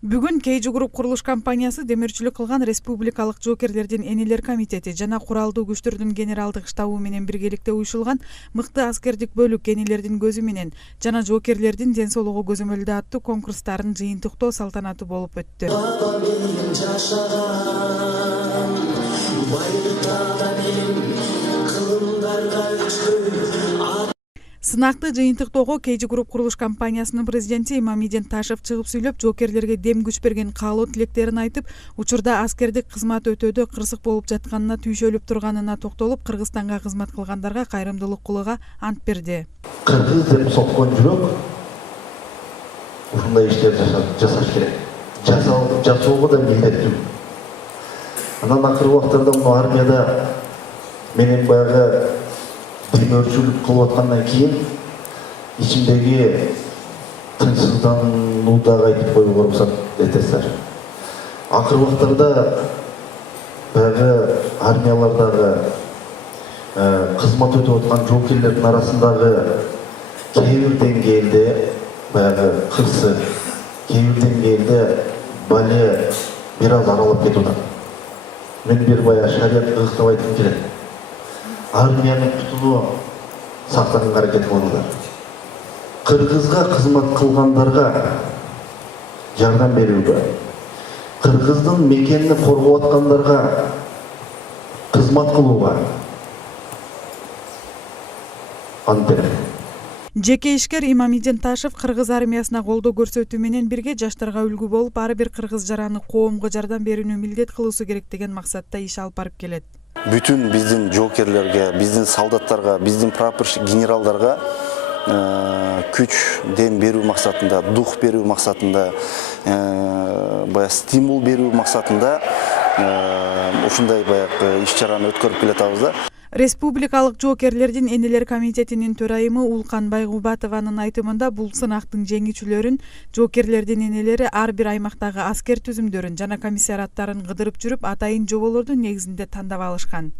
Бүгүн Кейджи Груп курулуш компаниясы демирчилик кылган республикалык жоокерлердин энелер комитети жана куралдуу күчтөрдүн генералдык штабы менен биргеликте уюшулган мыкты аскердик бөлүк энелердин көзү менен жана жоокерлердин ден соолугу көзөмөлдө аттуу конкурстарын жыйынтыктоо салтанаты болуп өттү. Сынакты жыйынтыктоого Кейджи Груп курулуш компаниясынын президенти Имамиден Ташев чыгып сүйлөп, жоокерлерге дем күч берген каалоо тилектерин айтып, учурда аскердик кызмат өтөөдө кырсык болуп жатканына түйшөлүп турганына токтолуп, Кыргызстанга кызмат кылгандарга кайрымдуулук кылууга ант берди. Кыргыз деп соккон жүрөк ушундай иштерди жасаш керек. Жасоого да милдеттүү. Анан акыркы убактарда мына армияда менин баягы демирчилик кылып аткандан кийин ичимдеги тынчсызданууду айтып коюуга уруксат этесиздер. Акыркы убактарда баягы армиялардагы кызмат өтүп аткан жоокерлердин арасындагы кээ бир деңгээлде баягы кырсык, кээ бир деңгээлде бале бир аз аралап кетип атат. Мен бир баягы шарият ыкыктап айткым келет. Армиянын тутуму сактаганга аракет кылыңыздар. Кыргызга кызмат кылгандарга жардам берүүгө, кыргыздын мекенин коргоп аткандарга кызмат кылууга ант берем. Жеке ишкер Имамиден Ташев кыргыз армиясына колдоо көрсөтүү менен бирге жаштарга үлгү болуп, ар бир кыргыз жараны коомго жардам берүүнү милдет кылуусу керек деген максатта иш алып барып келет. Бүтүн биздин жоокерлерге, биздин солдаттарга, биздин прапорщик генералдарга күч дем берүү максатында, дух берүү максатында, баягы стимул берүү максатында ушундай баягы иш-чараны өткөрүп келатабыз да. Республикалык жоокерлердин энелер комитетинин төрайымы Улкан Байгубатованын айтымында, бул сынактын жеңүүчүлөрүн жоокерлердин энелери ар бир аймактагы аскер түзүмдөрүн жана комиссариаттарын кыдырып жүрүп, атайын жоболордун негизинде тандап алышкан.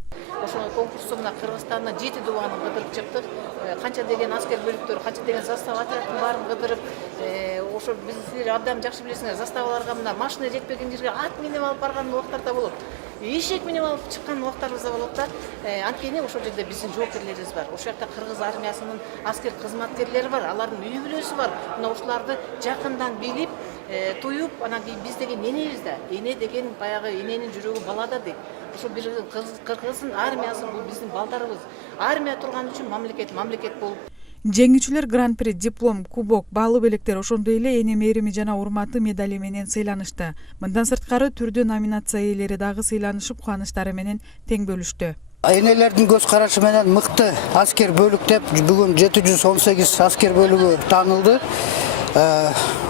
Ошол конкурсту мына Кыргызстандан 7 дубаны кыдырып чыктык. Канча деген аскер бөлүктөр, канча деген застава отрядын баарын кыдырып, ошо биздер абдан жакшы билесиңер, заставаларга мына машина жетпеген жерге ат минип алып барган убактарда болот. Эшек минип алып чыккан убактарыбыз да болот да. Анткени ошол жерде биздин жоокерлерибиз бар. Ошол жакта Кыргыз армиясынын аскер кызматкерлери бар, алардын үй бүлөсү бар. Мына ушуларды жакындан билип, туюп, анан биз деген энебиз да. Эне деген баягы эненин жүрөгү балада дейт. Ошо бир Кыргыздын армиясы бул биздин балдарыбыз. Армия турган үчүн мамлекет болуп. Жеңүүчүлөр гран-при, диплом, кубок, баалуу белектер, ошондой эле эне мээрими жана урматы медали менен сыйланышты. Мындан сырткары түрдүү номинация ээлери дагы сыйланышып, кубанычтары менен тең бөлүштү. Энелердин көз карашы менен мыкты аскер бөлүк деп бүгүн 718 аскер бөлүгү таанылды.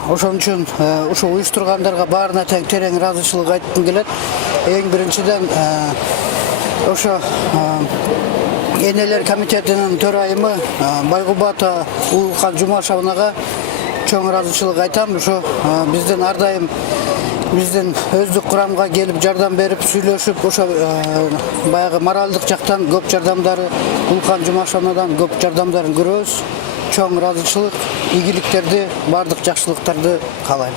Ошон үчүн ушу уюштургандарга баарына терең ыраазычылык айткым келет. Эң биринчиден ошо энелер комитетинин төрайымы Байгубата Улкан Жумашевнага чоң ыраазычылык айтам. Ошо биздин ар дайым биздин өздүк курамга келип жардам берип сүйлөшүп, ошо баягы моралдык жактан көп жардамдары Улкан Жумашевнадан көп жардамдарын көрөбүз. Чоң ыраазычылык, ийгиликтерди, бардык жакшылыктарды каалайм.